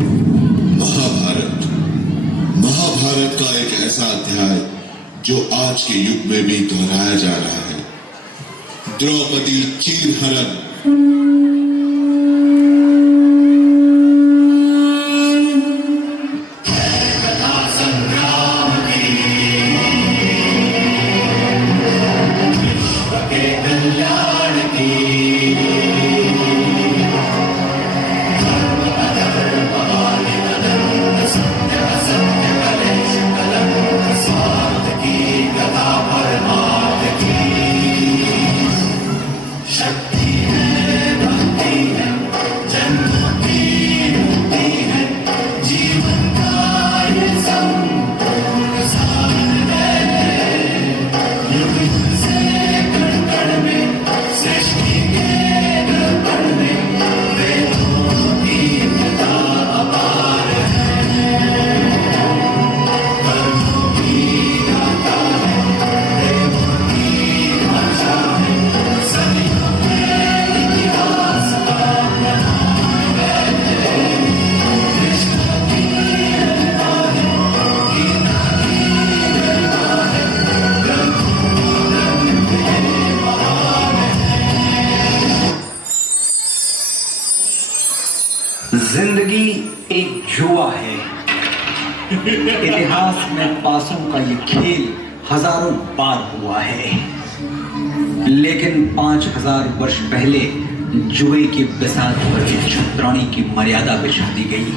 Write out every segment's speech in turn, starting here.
महाभारत महाभारत का एक ऐसा अध्याय जो आज के युग में भी दोहराया जा रहा है। द्रौपदी चीरहरण। जिंदगी एक जुआ है। इतिहास में पासों का ये खेल हजारों बार हुआ है, लेकिन 5000 वर्ष पहले जुए की बिसात पर एक छत्राणी की मर्यादा बिछा दी गई।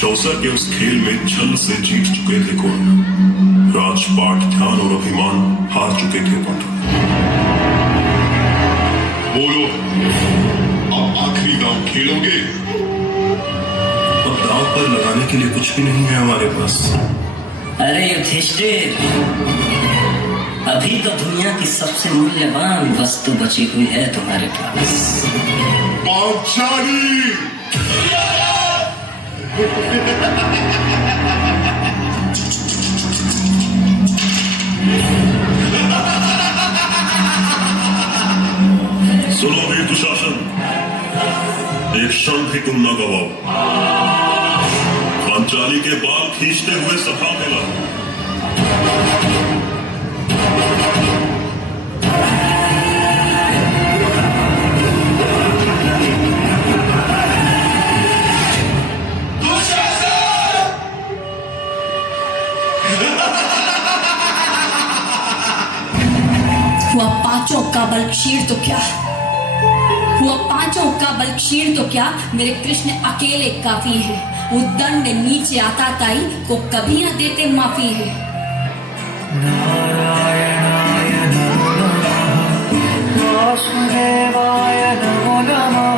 चौसर के उस खेल में छल से जीत चुके थे कौरव। राजपाट, ध्यान और अभिमान हार चुके थे पांडव। बोलो, अब आखिरी दांव खेलोगे? अब दांव पर लगाने के लिए कुछ भी नहीं है हमारे पास। अरे युधिष्ठिर, अभी तो दुनिया की सबसे मूल्यवान वस्तु बची हुई है तुम्हारे पास। पांचाली। सुनो वीर दुशासन, एक क्षण भी तुम न गवाओ। पांचाली के बाल खींचते हुए सभा में लाओ। हुआ पांचों का बल क्षीण तो क्या, हुआ पांचों का बल क्षीण तो क्या, मेरे कृष्ण अकेले काफी हैं। वो दंड नीचे आता ताई को कभी न देते माफी है। नारायणाय नमो नमः, वासुदेवाय नमो नमः।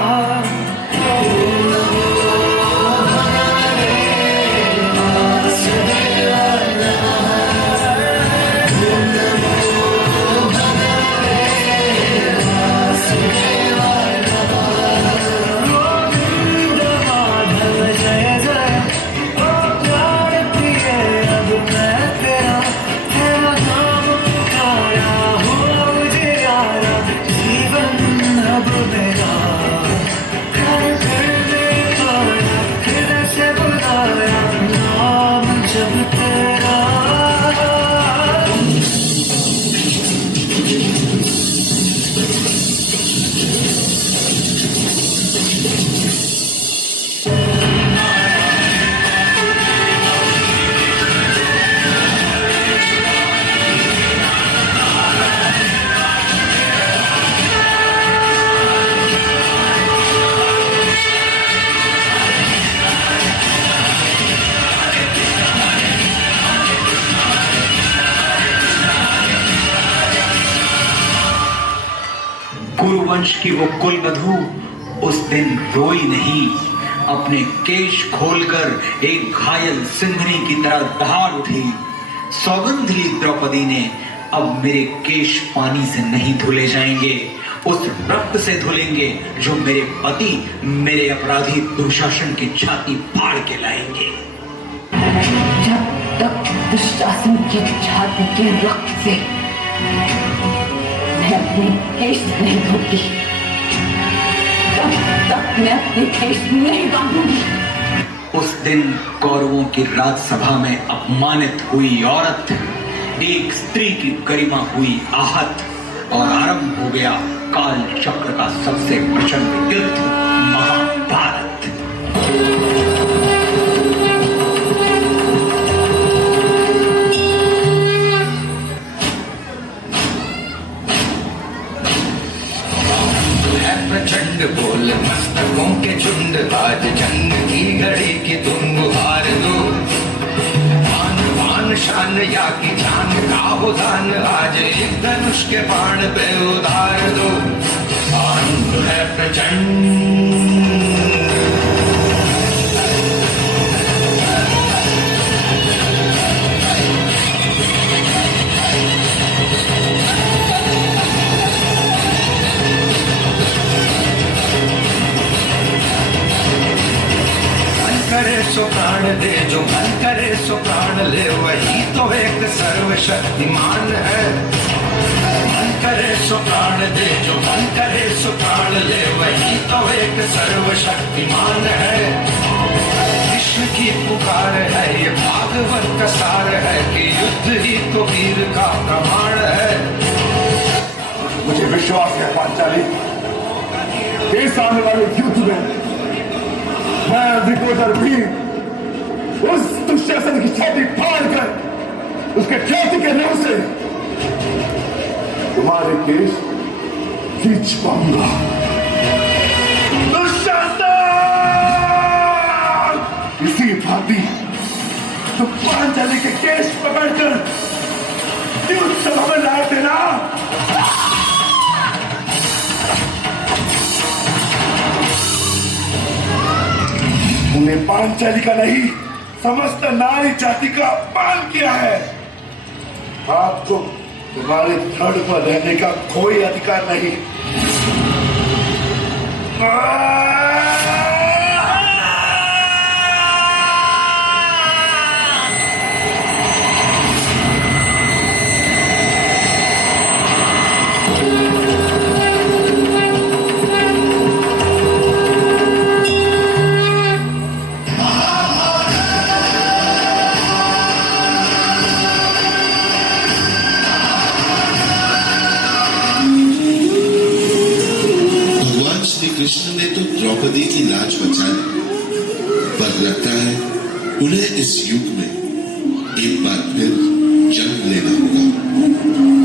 जीवन अब कुरुवंश की वो कुलवधू उस दिन रोई नहीं, अपने केश खोलकर एक घायल सिंहनी की तरह दहाड़ उठी। सौगंध ली द्रौपदी ने, अब मेरे केश पानी से नहीं धुले जाएंगे, उस रक्त से धुलेंगे जो मेरे पति मेरे अपराधी दुशासन की छाती फाड़ के लाएंगे। जब तक दुशासन की छाती के रक्त से मैं अपने केश नहीं धोती, तब तक मैं अपने केश नहीं बांधूंगी। उस दिन कौरवों की राजसभा में अपमानित हुई औरत, एक स्त्री की गरिमा हुई आहत, और आरंभ हो गया काल चक्र का सबसे प्रचंड युद्ध, महाभारत। प्रचंड बोल मस्तकों के झुंड, आज जंग की घड़ी की तुम गुहार दो। आन बान शान या की जान का हो दान, आज एक धनुष के बाण पे उधार दो। आनंद है प्रचंड, करे सो प्राण दे, जो मन करे सो प्राण ले, वही तो एक सर्वशक्तिमान है। मन करे सो प्राण दे, जो मन करे सो प्राण ले, वही तो एक सर्वशक्तिमान है। विश्व की पुकार है, ये भागवत का सार है कि युद्ध ही तो वीर का प्रमाण है। मुझे विश्वास है पांचाली, इस आने वाले युद्ध में मैं विकोदर भी उस दुशासन की छाती फाड़ कर उसके छाती के नौ से तुम्हारे केस खींच पाऊंगा। दुशासन! इसी भांति तो पांचाली के केस पकड़कर युद्ध सभा में ला देना। तूने पांचाली का नहीं, समस्त नारी जाति का अपमान किया है। आपको तुम्हारे धड़ पर रहने का कोई अधिकार नहीं। कृष्ण ने तो द्रौपदी की लाज बचाई, पर लगता है उन्हें इस युग में एक बार फिर जन्म लेना होगा।